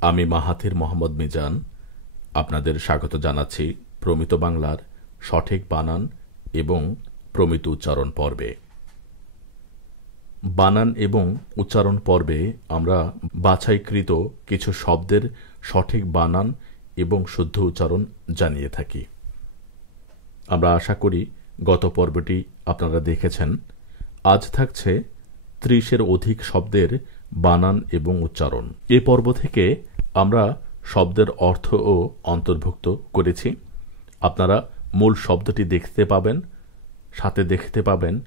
আমি Mahathir Mohamad Mizan আপনাদের স্বাগত জানাচ্ছি প্রমিত বাংলার সঠিক বানান এবং প্রমিত উচ্চারণ পর্বে। বানান এবং উচ্চারণ পর্বে আমরা বাছাইকৃত কিছু শব্দের সঠিক বানান এবং শুদ্ধ উচ্চারণ জানিয়ে থাকি। আমরা আশা করি গত পর্বটি আপনারা দেখেছেন। আজ থাকছে ৩০-এর অধিক শব্দের বানান এবং উচ্চারণ। এ পর্ব থেকে আমরা শব্দের অর্থও অন্তর্ভুক্ত করেছি। আপনারা মূল শব্দটি দেখতে পাবেন, সাথে দেখতে পাবেন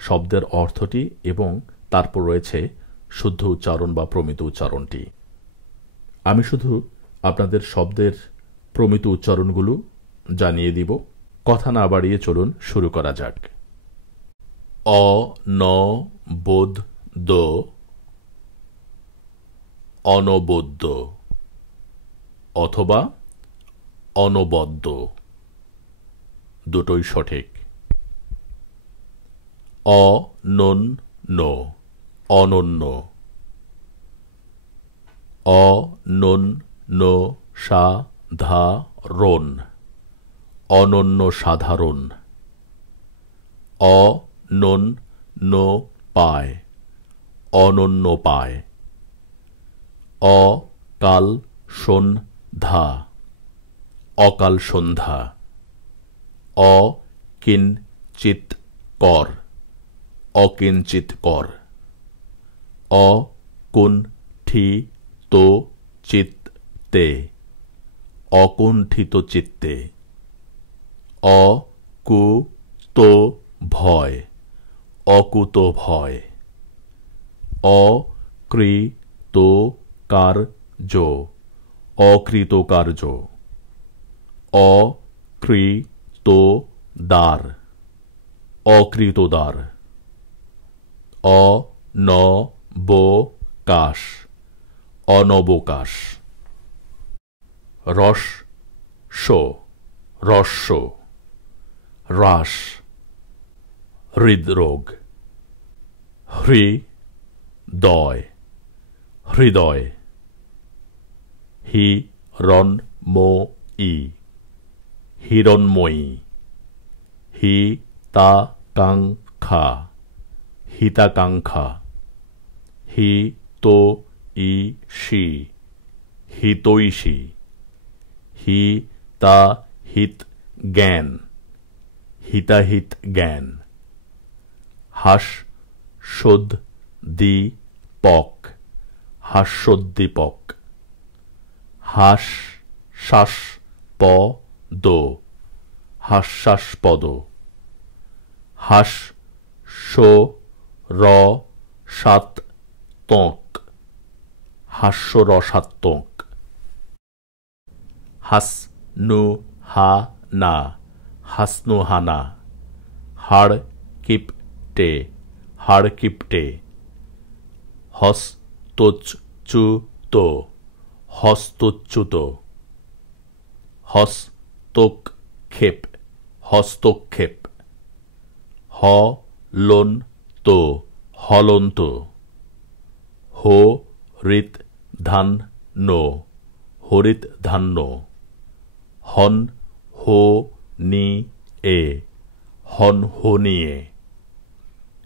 শব্দের অর্থটি এবং তারপর রয়েছে শুদ্ধ উচ্চারণ বা প্রমিত উচ্চারণটি। আমি শুধু আপনাদের শব্দের প্রমিত উচ্চারণগুলো জানিয়ে দিব। কথা না বাড়িয়ে চলুন শুরু করা যাক। অনবদ্য, অনবদ্য অথবা অনবদ্য, দুটোই সঠিক। অনন্য, অনন্য, অনন্য সাধারণ, অনন্য সাধারণ। অনন্য পায়, অনন্য পায়। অকাল সন্ধ্যা, অকাল সন্ধ্যা। অকিঞ্চিৎকর, অকিঞ্চিৎকর। অকুণ্ঠিত চিত্তে, অকুণ্ঠিত চিত্তে। অকুতোভয়, অকুতোভয়। অকৃতকার্য, অকৃতকার্য। অকৃতদার, অকৃতদার। অনবকাশ, অনবকাশ। রস্য, রস্য, হ্রাস। হৃদরোগ। হৃদয়, হৃদয়। হিরণ্ময়ী, হিরণ্ময়ী। হিতাকাঙ্ক্ষা, হিতাকাঙ্ক্ষা। হিতৈষী, হিতৈষী। হিতাহিত জ্ঞান, হিতাহিত জ্ঞান। হাস্যোদ্দীপক, হাস্যোদ্দীপক। হাস্যাস্পদ, হাস্যাস্পদ। হাস্যরসাত্মক, হাস্যরসাত্মক। হাসনুহানা, হাসনুহানা। হাড়কিপ্টে, হাড়কিপ্টে। হস্তচ্যুত, হস্তচ্যুত। হস্তক্ষেপ, হস্তক্ষেপ। হলন্ত, হলন্ত। হরিতধান্য, হরিতধান্য। হনহনিয়ে, হনহনিয়ে।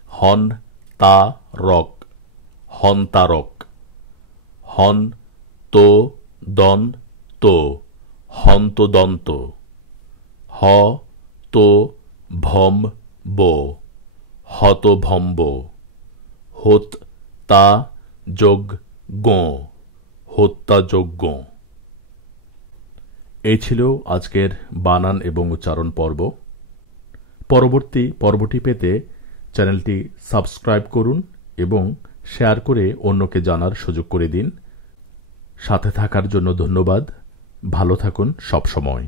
হন্তারক, হন্তারক। হন্তদন্ত, হন্তদন্ত। হতভম্ব, হতভম্ব। হত্যাযোগ্য, হত্যাযোগ্য। এই ছিল আজকের বানান এবং উচ্চারণ পর্ব। পরবর্তী পর্বটি পেতে চ্যানেলটি সাবস্ক্রাইব করুন এবং শেয়ার করে অন্যকে জানার সুযোগ করে দিন। সাথে থাকার জন্য ধন্যবাদ। ভালো থাকুন সব সময়।